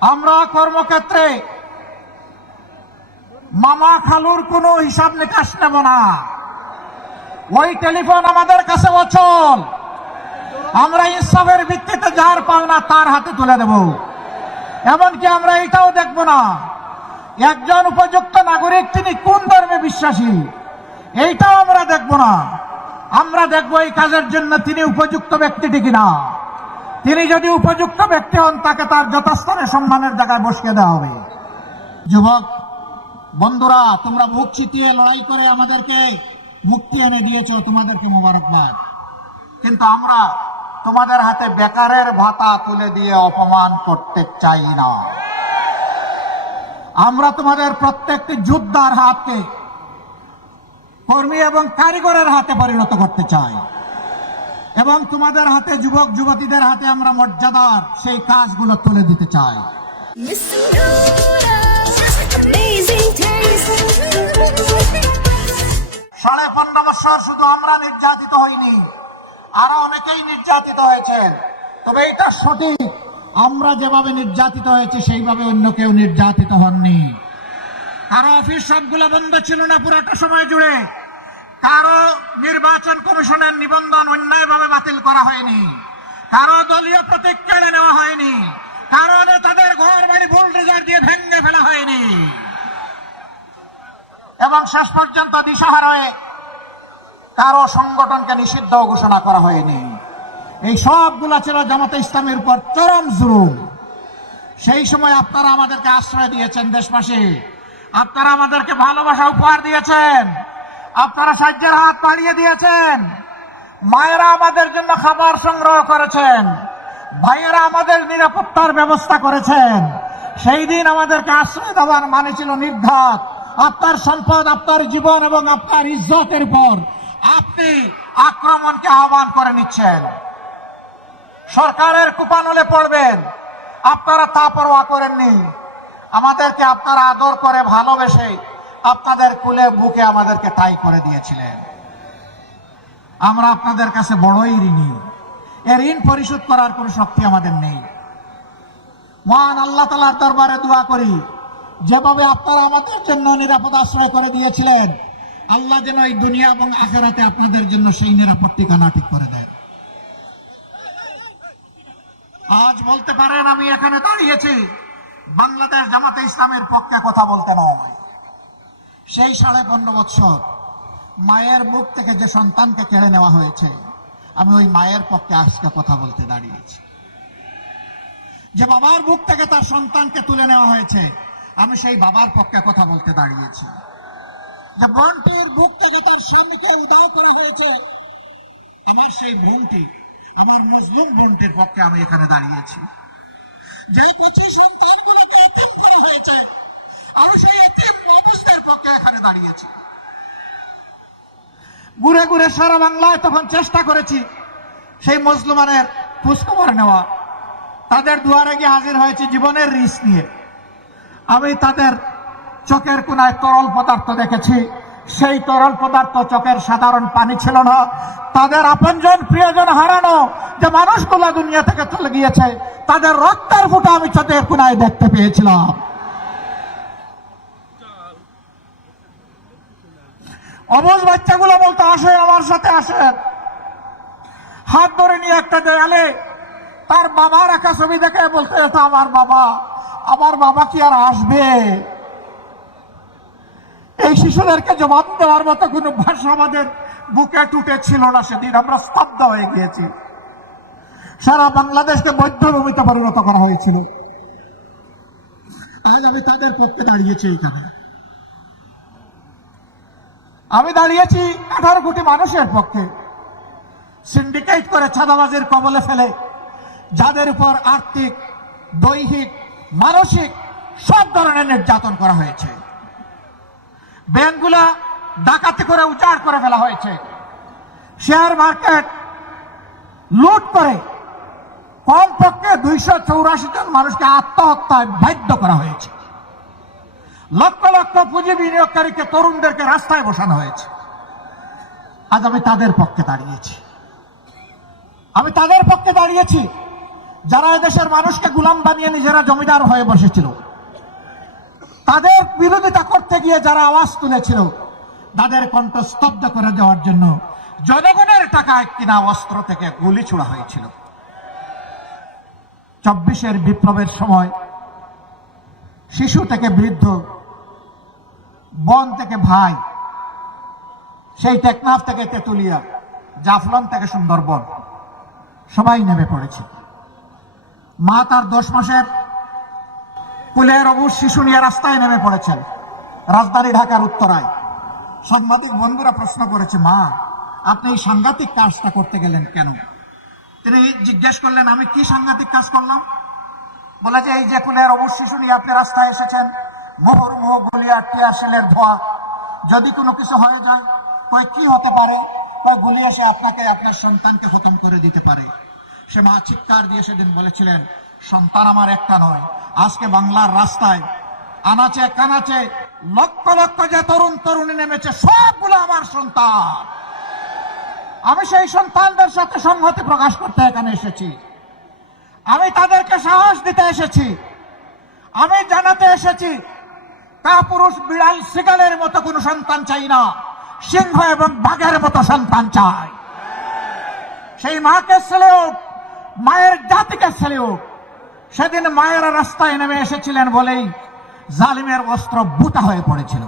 আমরা কর্মক্ষেত্রে মামা খালুর কোনো হিসাব নিকাশ নেব না। ওই টেলিফোন আমাদের কাছে অচল। আমরা ইনসাফের ভিত্তিতে যার পাওনা তার হাতে তুলে দেব। এমনকি আমরা এটাও দেখব না একজন উপযুক্ত নাগরিক তিনি কোন ধর্মে বিশ্বাসী, এইটাও আমরা দেখব না। আমরা দেখব এই কাজের জন্য তিনি উপযুক্ত ব্যক্তিটি কিনা। তিনি যদি উপযুক্ত ব্যক্তি হন তাকে তার যথাস্থানে সম্মানের জায়গায় বসিয়ে দেওয়া হবে। যুবক বন্ধুরা, তোমরা বুক চিতিয়ে লড়াই করে আমাদেরকে মুক্তি এনে দিয়েছ, তোমাদেরকে মোবারকবাদ। কিন্তু আমরা তোমাদের হাতে বেকারের ভাতা তুলে দিয়ে অপমান করতে চাই না। আমরা তোমাদের প্রত্যেকটি যোদ্ধার হাতকে কর্মী এবং কারিগরের হাতে পরিণত করতে চাই এবং তোমাদের হাতে, যুবক যুবতীদের হাতে আমরা মর্যাদার সেই কাজগুলো তুলে দিতে চাই। 15.5 বছর শুধু আমরা নির্যাতিত হইনি, আরো অনেকেই নির্যাতিত হয়েছেন। তবে এটা সঠিক, আমরা যেভাবে নির্যাতিত হয়েছে সেইভাবে অন্য কেউ নির্যাতিত হননি। কারো অফিস সবগুলো বন্ধ ছিল না পুরোটা সময় জুড়ে। কারো নির্বাচন কমিশনের নিবন্ধন অন্যায়ভাবে বাতিল করা হয়নি। কারো দলীয় প্রতীক কেড়ে নেওয়া হয়নি। কারো নেতাদের ঘর বাড়ি বুলডোজার দিয়ে ভেঙে ফেলা হয়নি এবং শেষ পর্যন্ত দিশাহারা হয়ে কারো সংগঠনকে নিষিদ্ধ ঘোষণা করা হয়নি। এই সবগুলো ছিল জামাতে ইসলামের উপর চরম জুলুম। সেই সময় আপনারা আমাদেরকে আশ্রয় দিয়েছেন দেশবাসী, আপনারা আমাদেরকে ভালোবাসা উপহার দিয়েছেন, আপনারা সাহায্যের হাত বাড়িয়ে দিয়েছেন। মায়েরা আমাদের জন্য খাবার সংগ্রহ করেছেন, ভাইয়েরা আমাদের নিরাপত্তার ব্যবস্থা করেছেন। সেই দিন আমাদেরকে আশ্রয় দেওয়ার মানে ছিল নির্ঘাত আপনার সম্পদ, আপনার জীবন এবং আপনার ইজ্জতের উপর আপনি আক্রমণকে আহ্বান করে নিচ্ছেন। সরকারের কুপানলে পড়বেন, আপনারা তা পরোয়া করেননি। আমাদেরকে আপনারা আদর করে ভালোবেসে আপনাদের কুলে বুকে আমাদেরকে ঠাঁই করে দিয়েছিলেন। আমরা আপনাদের কাছে বড়ই ঋণী। এর ঋণ পরিশোধ করার কোনো শক্তি আমাদের নেই। মহান আল্লাহ তাআলার দরবারে দোয়া করি, যেভাবে আপনারা আমাদের জন্য নিরাপদ আশ্রয় করে দিয়েছিলেন, আল্লাহ যেন এই দুনিয়া এবং আখিরাতে আপনাদের জন্য সেই নিরাপদ ঠিকানা ঠিক করে দেন। আজ বলতে পারেন আমি এখানে দাঁড়িয়েছি বাংলাদেশ জামাতে ইসলামের পক্ষে কথা বলতে নয়। সেই 15.5 বছর মায়ের মুখ থেকে যে সন্তানকে কেড়ে নেওয়া হয়েছে, আমি ওই মায়ের পক্ষে আজকে কথা বলতে দাঁড়িয়েছি। যে বাবার বুক থেকে তার সন্তানকে তুলে নেওয়া হয়েছে, আমি সেই বাবার পক্ষে কথা বলতে দাঁড়িয়েছি। যে বোনটির বুক থেকে তার স্বামীকে উধাও করা হয়েছে, আমার সেই বোনটি, আমার মজলুম বোনটির পক্ষে আমি এখানে দাঁড়িয়েছি। যে 25 সন্তানগুলোকে এতিম করা হয়েছে, আমি সেই এতিম অবস্থার পক্ষে এখানে দাঁড়িয়েছি। ঘুরে ঘুরে সারা বাংলায় তখন চেষ্টা করেছি সেই মুসলমানের খোঁজখবর নেওয়া। তাদের দুয়ারে গিয়ে হাজির হয়েছে জীবনের রিস্ক নিয়ে। আমি তাদের চোখের কোনায় তরল পদার্থ দেখেছি। সেই তরল পদার্থ চোখের সাধারণ পানি ছিল না। তাদের আপনজন প্রিয়জন হারানো যে মানুষগুলো দুনিয়া থেকে চলে গিয়েছে, তাদের রক্তের ফোঁটা আমি চোখের কোনায় দেখতে পেয়েছিলাম। অবুঝ বাচ্চাগুলো বলতো, আসেন আমার সাথে আসেন। হাত ধরে নিয়ে একটা দেয়ালে তার বাবা রাখা ছবি দেখে বলতে, এটা আমার বাবা। আমার বাবা কি আর আসবে? এই শিশুদেরকে জবাব দেওয়ার মতো কোনো ভাষা আমাদের বুকে টুটে ছিল না। সেদিন আমরা স্তব্ধ হয়ে গিয়েছি। সারা বাংলাদেশকে বধ্যভূমিতে পরিণত করা হয়েছিল। আজ আমি তাদের পক্ষে দাঁড়িয়েছি। এইখানে আমি দাঁড়িয়েছি 18 কোটি মানুষের পক্ষে, সিন্ডিকেট করে চাঁদাবাজির কবলে ফেলে যাদের উপর আর্থিক, দৈহিক, মানসিক সব ধরনের নির্যাতন করা হয়েছে। ব্যাংকগুলা ডাকাতি করে উজাড় করে ফেলা হয়েছে। শেয়ার মার্কেট লুট করে কমপক্ষে 284 জন মানুষকে আত্মহত্যায় বাধ্য করা হয়েছে। লক্ষ লক্ষ পুঁজি বিনিয়োগকারীকে, তরুণদেরকে রাস্তায় বসানো হয়েছে। আজ আমি তাদের পক্ষে দাঁড়িয়েছি। আমি তাদের পক্ষে দাঁড়িয়েছি যারা এদেশের মানুষকে গোলাম বানিয়ে নিজেরা জমিদার হয়ে বসেছিল, তাদের বিরোধিতা করতে গিয়ে যারা আওয়াজ তুলেছিল, তাদের কণ্ঠ স্তব্ধ করে দেওয়ার জন্য জনগণের টাকায় কিনা অস্ত্র থেকে গুলি ছোড়া হয়েছিল। 24-এর বিপ্লবের সময় শিশু থেকে বৃদ্ধ, বোন থেকে ভাই, সেই টেকনাফ থেকে তেতুলিয়া, জাফলং থেকে সুন্দরবন, সবাই নেমে পড়েছে। মা তার 10 মাসের কুলের অবুজ শিশু নিয়ে রাস্তায় নেমে পড়েছেন রাজধানী ঢাকার উত্তরায়। সাংবাদিক বন্ধুরা প্রশ্ন করেছে, মা আপনি এই সাংঘাতিক কাজটা করতে গেলেন কেন? তিনি জিজ্ঞেস করলেন, আমি কি সাংঘাতিক কাজ করলাম? বলে যে এই যে কুলের অবুজ শিশু নিয়ে আপনি রাস্তায় এসেছেন, মুহুর্মুহু গুলি আর টিয়ারশেলের ধোঁয়া, যদি কোনো কিছু হয়ে যায় কই কি হতে পারে? কই গুলি এসে আপনাকে আপনার সন্তানকে খতম করে দিতে পারে। সে মা চিৎকার দিয়ে সেদিন বলেছিলেন, সন্তান আমার একটা নয়, আজকে বাংলার রাস্তায় আনাচে কানাচে লক্ষ লক্ষ যে তরুণ তরুণী নেমেছে, সবগুলো আমার সন্তান। আমি সেই সন্তানদের সাথে সংহতি প্রকাশ করতে এখানে এসেছি। আমি তাদেরকে সাহস দিতে এসেছি। আমি জানাতে এসেছি, কাপুরুষ বিড়াল শিকালের মতো কোনো সন্তান চাই না, সিংহ এবং বাঘের মতো সন্তান চাই। সেই মাকে সেলিউট, মায়ের জাতিকে সেলিউট। সেদিন মায়েরা রাস্তায় নেমে এসেছিলেন বলেই জালিমের অস্ত্র বুতা হয়ে পড়েছিল।